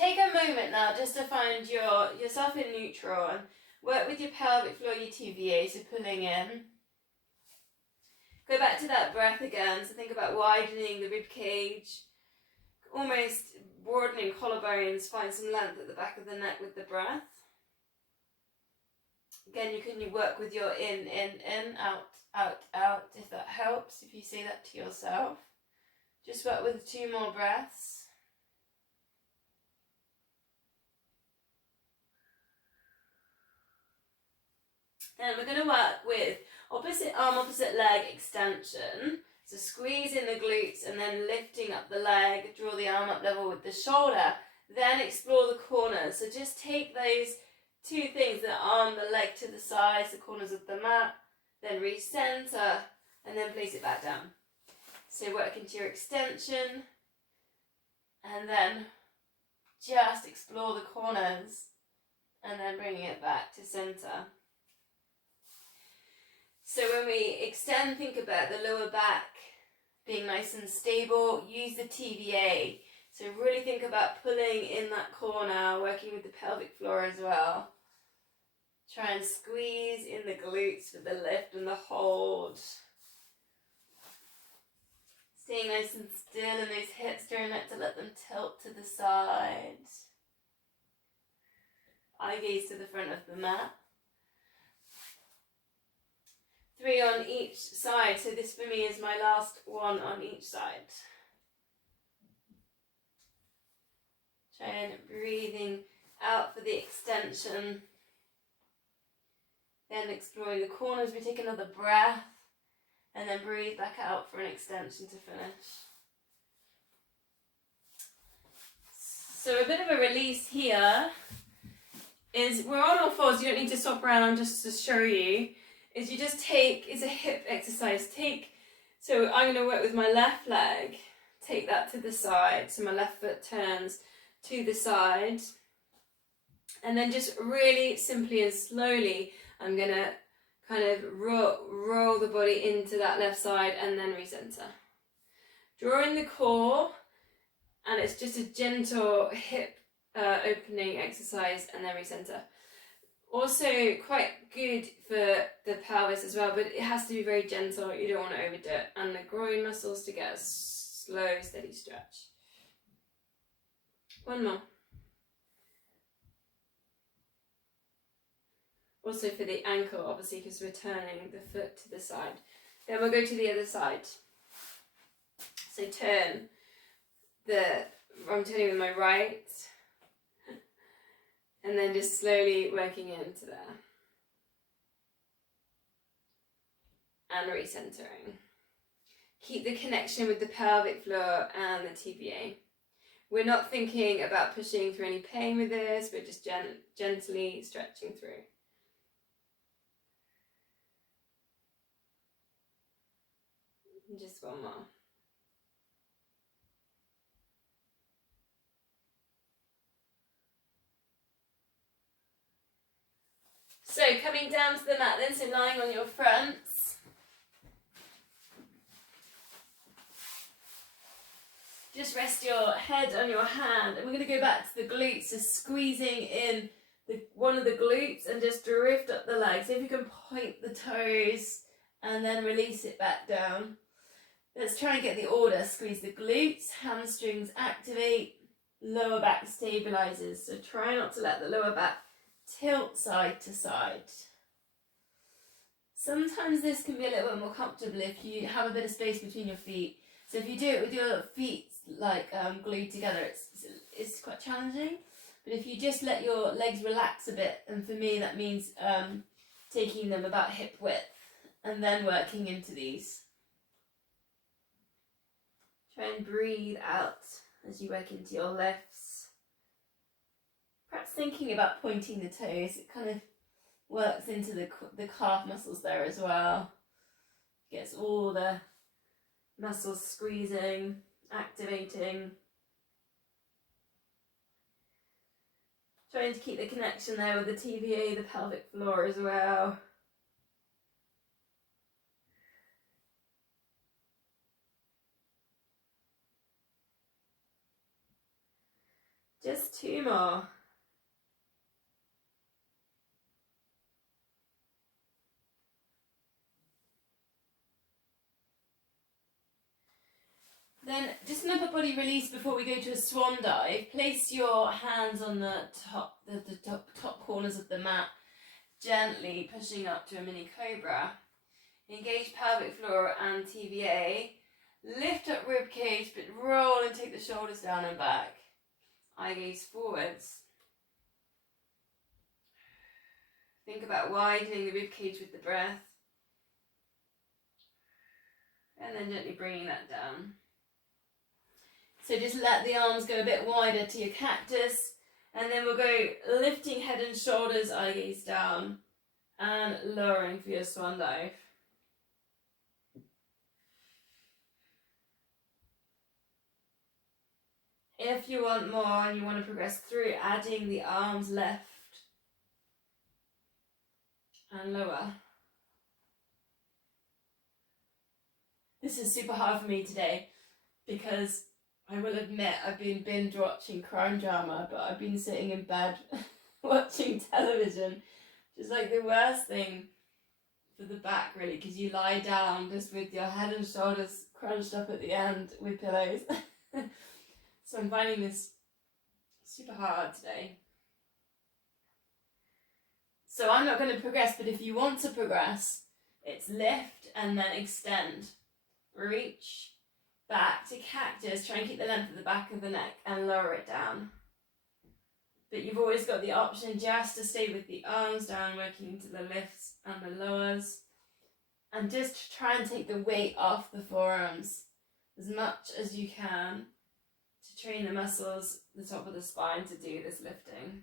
take a moment now just to find yourself in neutral and work with your pelvic floor, your TVA, so pulling in. Go back to that breath again, so think about widening the rib cage, almost broadening collarbones, find some length at the back of the neck with the breath. Again, you can work with your in, out, out, if that helps, if you say that to yourself. Just work with 2 more breaths. And we're going to work with opposite arm, opposite leg extension. So squeeze in the glutes and then lifting up the leg, draw the arm up level with the shoulder. Then explore the corners. So just take those 2 things, the arm, the leg to the sides, the corners of the mat, then recenter, and then place it back down. So work into your extension, and then just explore the corners, and then bringing it back to center. So when we extend, think about the lower back being nice and stable. Use the TVA. So really think about pulling in that corner, working with the pelvic floor as well. Try and squeeze in the glutes for the lift and the hold. Staying nice and still in those hips, trying not to let them tilt to the side. Eye gaze to the front of the mat. 3 on each side, so this for me is my last 1 on each side. Try and breathing out for the extension. Then exploring the corners, we take another breath, and then breathe back out for an extension to finish. So a bit of a release here is, we're on all fours, you don't need to swap around, just to show you. Is you just take, it's a hip exercise, so I'm going to work with my left leg, take that to the side, so my left foot turns to the side, and then just really simply and slowly, I'm going to kind of roll the body into that left side and then recenter. Draw in the core, and it's just a gentle hip opening exercise, and then recenter. Also quite good for the pelvis as well, but it has to be very gentle. You don't want to overdo it. And the groin muscles to get a slow, steady stretch. 1 more. Also for the ankle, obviously, because we're turning the foot to the side. Then we'll go to the other side. So turn I'm turning with my right. And then just slowly working into there. And recentering. Keep the connection with the pelvic floor and the TVA. We're not thinking about pushing through any pain with this, we're just gently stretching through. And just 1 more. So coming down to the mat then, so lying on your fronts. Just rest your head on your hand, and we're going to go back to the glutes, so squeezing in one of the glutes and just drift up the legs. So if you can point the toes and then release it back down. Let's try and get the order. Squeeze the glutes, hamstrings activate, lower back stabilizes. So try not to let the lower back tilt side to side. Sometimes this can be a little bit more comfortable if you have a bit of space between your feet. So if you do it with your feet like glued together, it's quite challenging. But if you just let your legs relax a bit, and for me that means taking them about hip width and then working into these. Try and breathe out as you work into your lifts. Perhaps thinking about pointing the toes, it kind of works into the calf muscles there as well. Gets all the muscles squeezing, activating. Trying to keep the connection there with the TVA, the pelvic floor as well. Just 2 more. Then just an upper body release before we go to a swan dive. Place your hands on the top corners of the mat, gently pushing up to a mini cobra. Engage pelvic floor and TVA. Lift up rib cage, but roll and take the shoulders down and back. Eye gaze forwards. Think about widening the rib cage with the breath. And then gently bringing that down. So just let the arms go a bit wider to your cactus. And then we'll go lifting head and shoulders, eye gaze down. And lowering for your swan dive. If you want more and you want to progress through, adding the arms left and lower. This is super hard for me today because I will admit I've been binge watching crime drama, but I've been sitting in bed watching television, which is like the worst thing for the back really, because you lie down just with your head and shoulders crunched up at the end with pillows. So I'm finding this super hard today. So I'm not going to progress, but if you want to progress, it's lift and then extend. Reach back to cactus, try and keep the length of the back of the neck and lower it down. But you've always got the option just to stay with the arms down, working to the lifts and the lowers. And just try and take the weight off the forearms as much as you can to train the muscles, the top of the spine to do this lifting.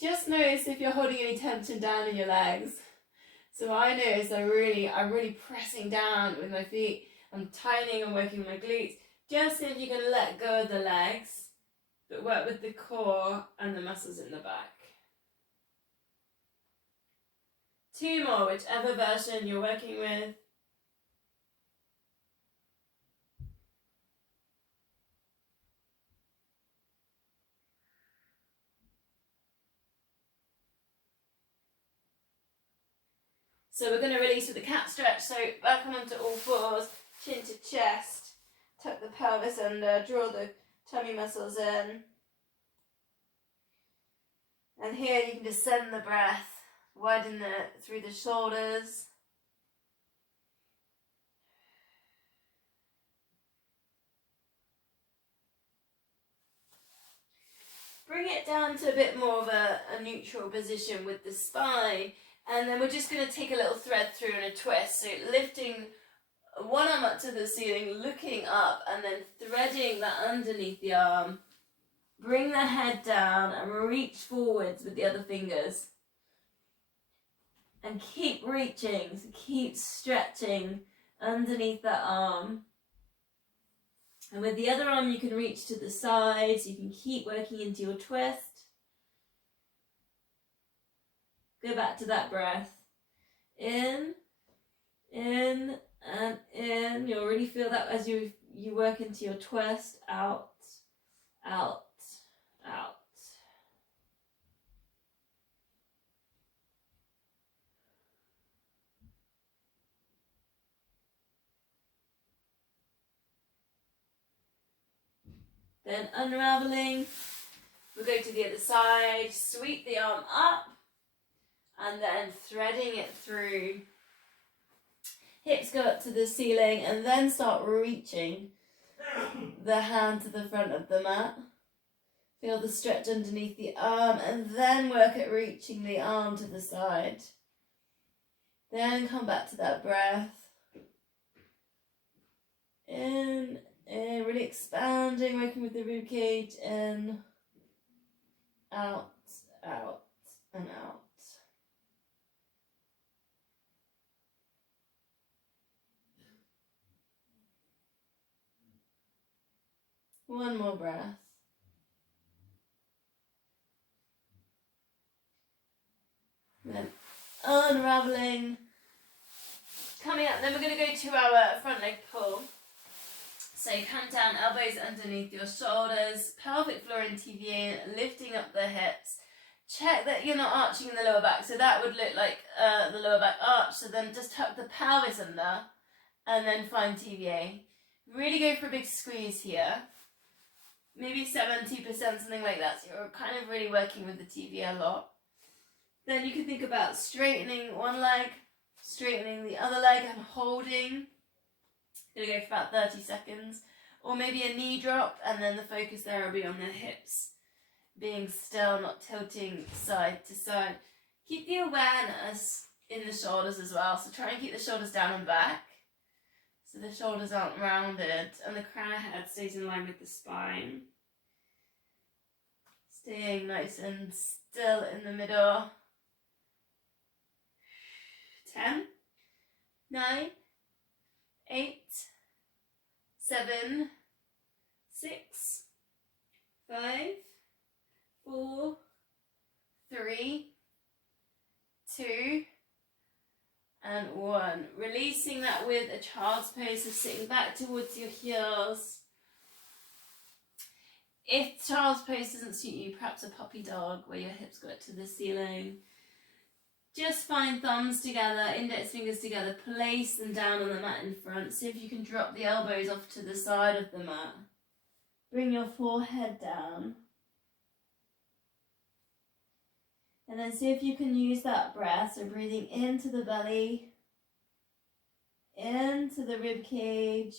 Just notice if you're holding any tension down in your legs. So I notice I'm really pressing down with my feet. I'm tightening and working my glutes. Just see if you can let go of the legs, but work with the core and the muscles in the back. 2 more, whichever version you're working with. So we're going to release with the cat stretch. So back onto all fours, chin to chest, tuck the pelvis under, draw the tummy muscles in. And here you can just send the breath, widen through the shoulders. Bring it down to a bit more of a neutral position with the spine. And then we're just going to take a little thread through and a twist. So lifting one arm up to the ceiling, looking up, and then threading that underneath the arm. Bring the head down and reach forwards with the other fingers. And keep reaching, so keep stretching underneath that arm. And with the other arm you can reach to the sides, you can keep working into your twist. Go back to that breath. In, and in. You'll really feel that as you work into your twist. Out, out, out. Then unraveling. We'll go to the other side. Sweep the arm up. And then threading it through. Hips go up to the ceiling and then start reaching the hand to the front of the mat. Feel the stretch underneath the arm and then work at reaching the arm to the side. Then come back to that breath. In, really expanding, working with the ribcage. In, out, out, and out. One more breath. Then unraveling. Coming up, then we're going to go to our front leg pull. So So come down, elbows underneath your shoulders, pelvic floor in TVA, lifting up the hips. Check that you're not arching the lower back. So that would look like the lower back arch. So then just tuck the pelvis under and then find TVA. Really go for a big squeeze here. Maybe 70%, something like that. So you're kind of really working with the TVA a lot. Then you can think about straightening one leg, straightening the other leg and holding. Gonna go for about 30 seconds. Or maybe a knee drop, and then the focus there will be on the hips. Being still, not tilting side to side. Keep the awareness in the shoulders as well. So try and keep the shoulders down and back. So the shoulders aren't rounded and the crown of head stays in line with the spine. Staying nice and still in the middle. 10, 9, 8, 7, 6, 5, 4, 3, 2, and 1. Releasing that with a child's pose, so sitting back towards your heels. If child's pose doesn't suit you, perhaps a puppy dog where your hips go up to the ceiling. Just find thumbs together, index fingers together, place them down on the mat in front. See if you can drop the elbows off to the side of the mat. Bring your forehead down. And then see if you can use that breath, so breathing into the belly, into the rib cage,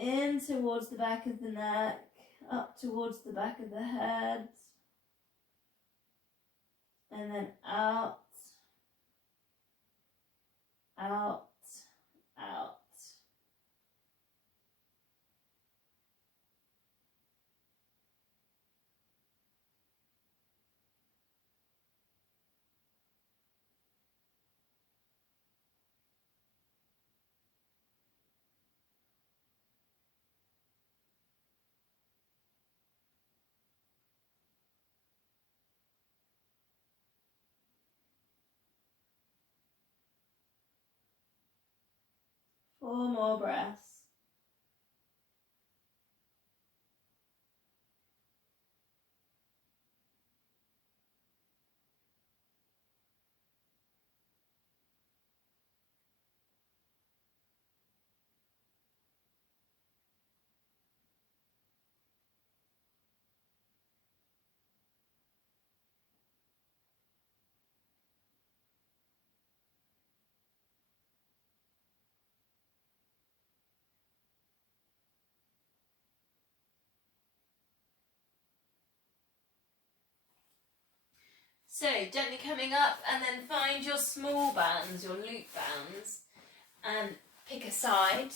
in towards the back of the neck, up towards the back of the head. And then out, out, out. Four more breaths. So gently coming up, and then find your small bands, your loop bands, and pick a side.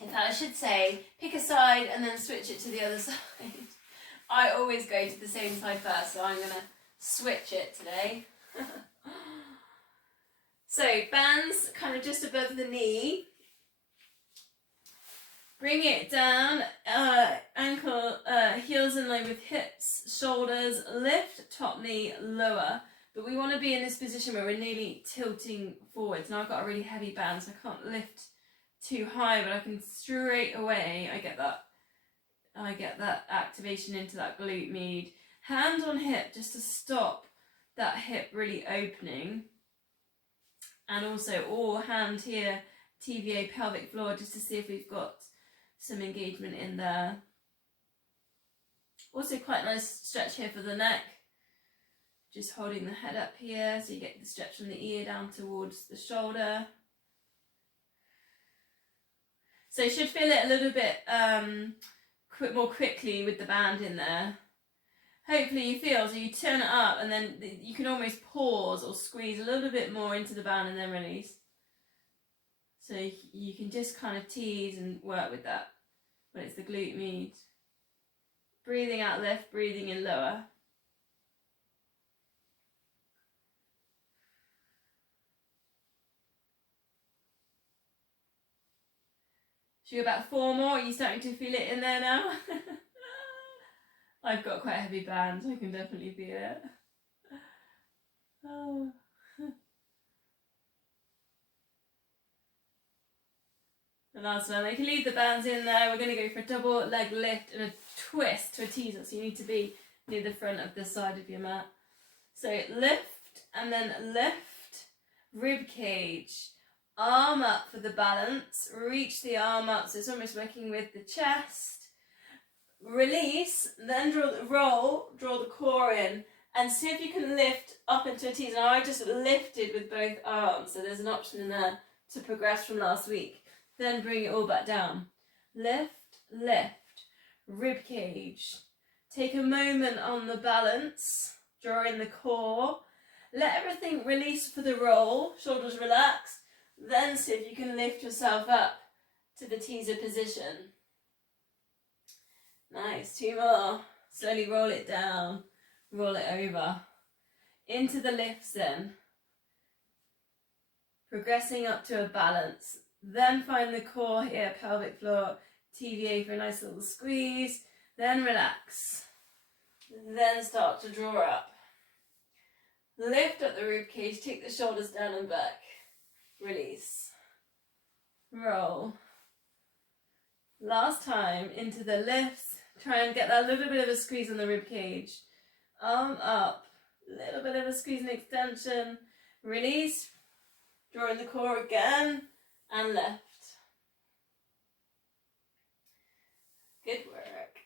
In fact, I should say, pick a side and then switch it to the other side. I always go to the same side first, so I'm going to switch it today. So bands kind of just above the knee. Bring it down, ankle, heels in line with hips, shoulders, lift, top knee, lower. But we want to be in this position where we're nearly tilting forwards. Now I've got a really heavy band, so I can't lift too high, but I can straight away, I get that activation into that glute med. Hand on hip just to stop that hip really opening. And also, or hand here, TVA pelvic floor, just to see if we've got some engagement in there. Also quite nice stretch here for the neck. Just holding the head up here, so you get the stretch from the ear down towards the shoulder. So you should feel it a little bit more quickly with the band in there. Hopefully you feel, so you turn it up and then you can almost pause or squeeze a little bit more into the band and then release. So you can just kind of tease and work with that when it's the glute med. Breathing out lift, breathing in lower. Should we go about 4 more? Are you starting to feel it in there now? I've got quite a heavy band, so I can definitely feel it. Oh. And last one. You can leave the bands in there. We're going to go for a double leg lift and a twist to a teaser. So you need to be near the front of the side of your mat. So lift and then lift, rib cage, arm up for the balance, reach the arm up so it's almost working with the chest, release, then draw the core in and see if you can lift up into a teaser. Now I just lifted with both arms, so there's an option in there to progress from last week. Then bring it all back down. Lift, lift, rib cage. Take a moment on the balance, draw in the core, let everything release for the roll, shoulders relax, then see if you can lift yourself up to the teaser position. Nice, 2 more. Slowly roll it down, roll it over. Into the lifts then. Progressing up to a balance. Then find the core here, pelvic floor, TVA for a nice little squeeze. Then relax. Then start to draw up. Lift up the rib cage, take the shoulders down and back. Release. Roll. Last time into the lifts. Try and get that little bit of a squeeze on the rib cage. Arm up. Little bit of a squeeze and extension. Release. Draw in the core again. And left. Good work.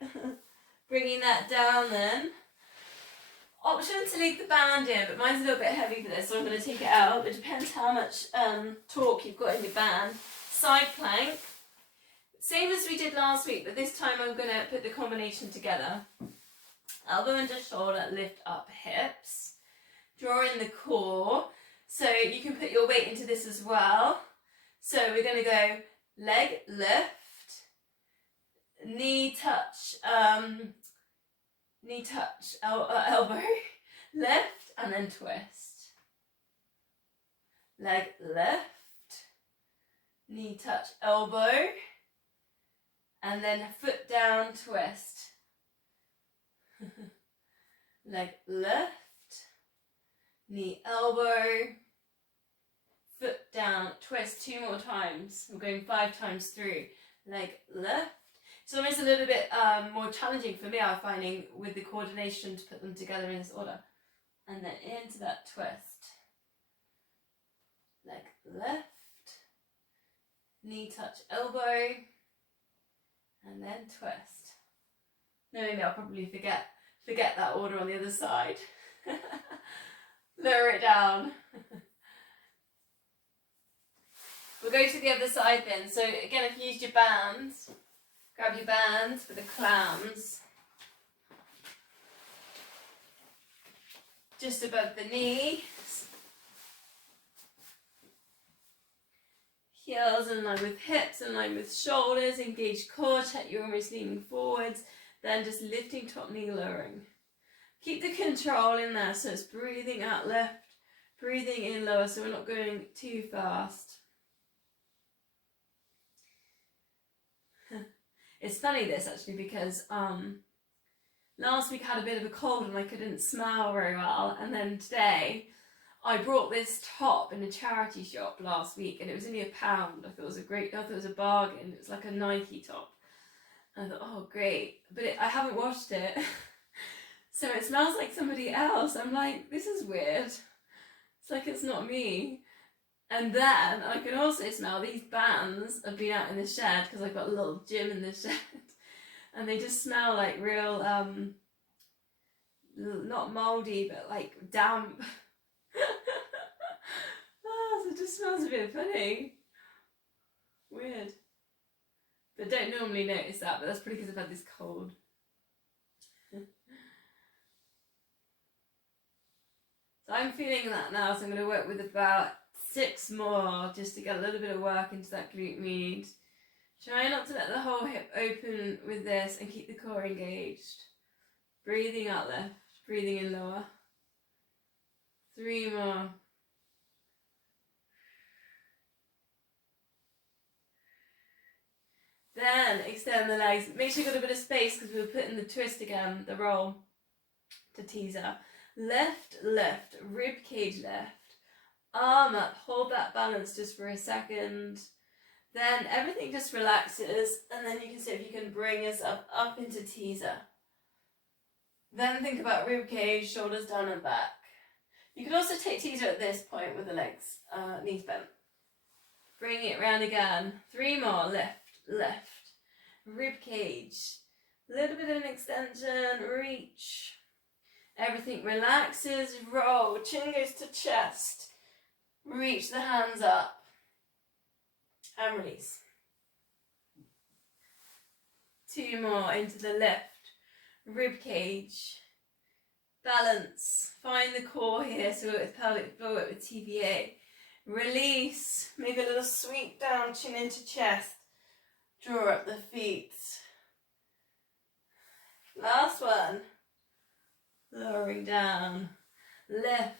Bringing that down then. Option to leave the band in, but mine's a little bit heavy for this, so I'm going to take it out. It depends how much torque you've got in your band. Side plank. Same as we did last week, but this time I'm going to put the combination together. Elbow under shoulder, lift up hips. Draw in the core. So you can put your weight into this as well. So we're going to go leg lift, knee touch, elbow, lift, and then twist. Leg lift, knee touch, elbow, and then foot down, twist. Leg lift, knee, elbow, foot down, twist 2 more times. We're going 5 times through. Leg lift. It's almost a little bit more challenging for me, I'm finding, with the coordination to put them together in this order. And then into that twist. Leg lift, knee touch elbow, and then twist. Knowing that I'll probably forget that order on the other side. Lower it down. We'll go to the other side then. So again, if you used your bands, grab your bands for the clams. Just above the knees. Heels in line with hips, in line with shoulders. Engage core, check you're almost leaning forwards. Then just lifting top knee, lowering. Keep the control in there, so it's breathing out left, breathing in lower, so we're not going too fast. It's funny this actually because last week I had a bit of a cold and I couldn't smell very well, and then today I brought this top in a charity shop last week and it was only £1. I thought it was a bargain. It was like a Nike top. And I thought, oh great, but I haven't washed it. So it smells like somebody else. I'm like, this is weird. It's like it's not me. And then I can also smell these bands have been out in the shed because I've got a little gym in the shed. And they just smell like real, not mouldy, but like damp. So it just smells a bit funny. Weird. But don't normally notice that, but that's probably because I've had this cold. So I'm feeling that now, so I'm going to work with about 6 more just to get a little bit of work into that glute med. Try not to let the whole hip open with this and keep the core engaged. Breathing out left, breathing in lower. 3 more. Then extend the legs. Make sure you've got a bit of space because we'll put in the twist again, the roll to teaser. Left, left, rib cage left. Arm up, hold that balance just for a second. Then everything just relaxes, and then you can see if you can bring us up into teaser. Then think about rib cage, shoulders down and back. You can also take teaser at this point with the legs, knees bent. Bring it round again. 3 more, left. Rib cage. A little bit of an extension, reach. Everything relaxes, roll, chin goes to chest. Reach the hands up. And release. 2 more into the left. Rib cage. Balance. Find the core here, so with pelvic floor with TVA. Release. Make a little sweep down, chin into chest. Draw up the feet. Last one. Lowering down. Lift.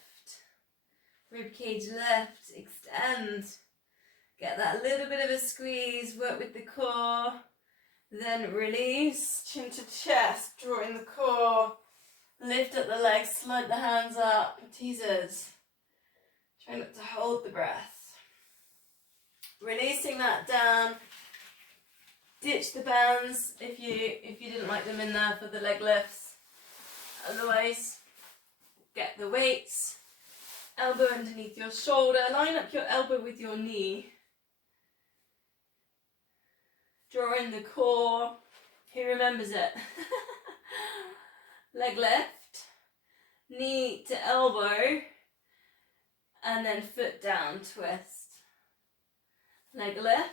Ribcage left. Extend. Get that little bit of a squeeze. Work with the core. Then release. Chin to chest. Draw in the core. Lift up the legs. Slide the hands up. Teasers. Try not to hold the breath. Releasing that down. Ditch the bands if you didn't like them in there for the leg lifts. Otherwise, get the weights. Elbow underneath your shoulder. Line up your elbow with your knee. Draw in the core. Who remembers it? Leg lift. Knee to elbow. And then foot down, twist. Leg lift.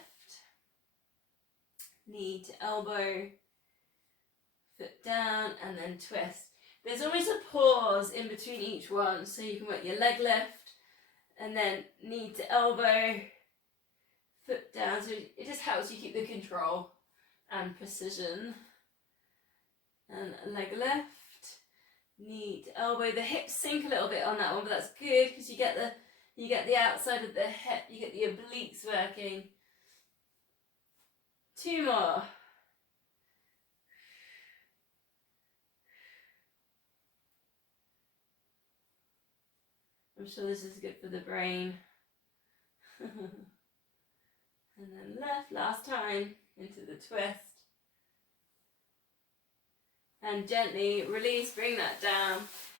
Knee to elbow, foot down, and then twist. There's always a pause in between each one, so you can work your leg lift, and then knee to elbow, foot down. So it just helps you keep the control and precision. And leg lift, knee to elbow. The hips sink a little bit on that one, but that's good because you get the outside of the hip, you get the obliques working. 2 more. I'm sure this is good for the brain. And then left, last time, into the twist. And gently release, bring that down.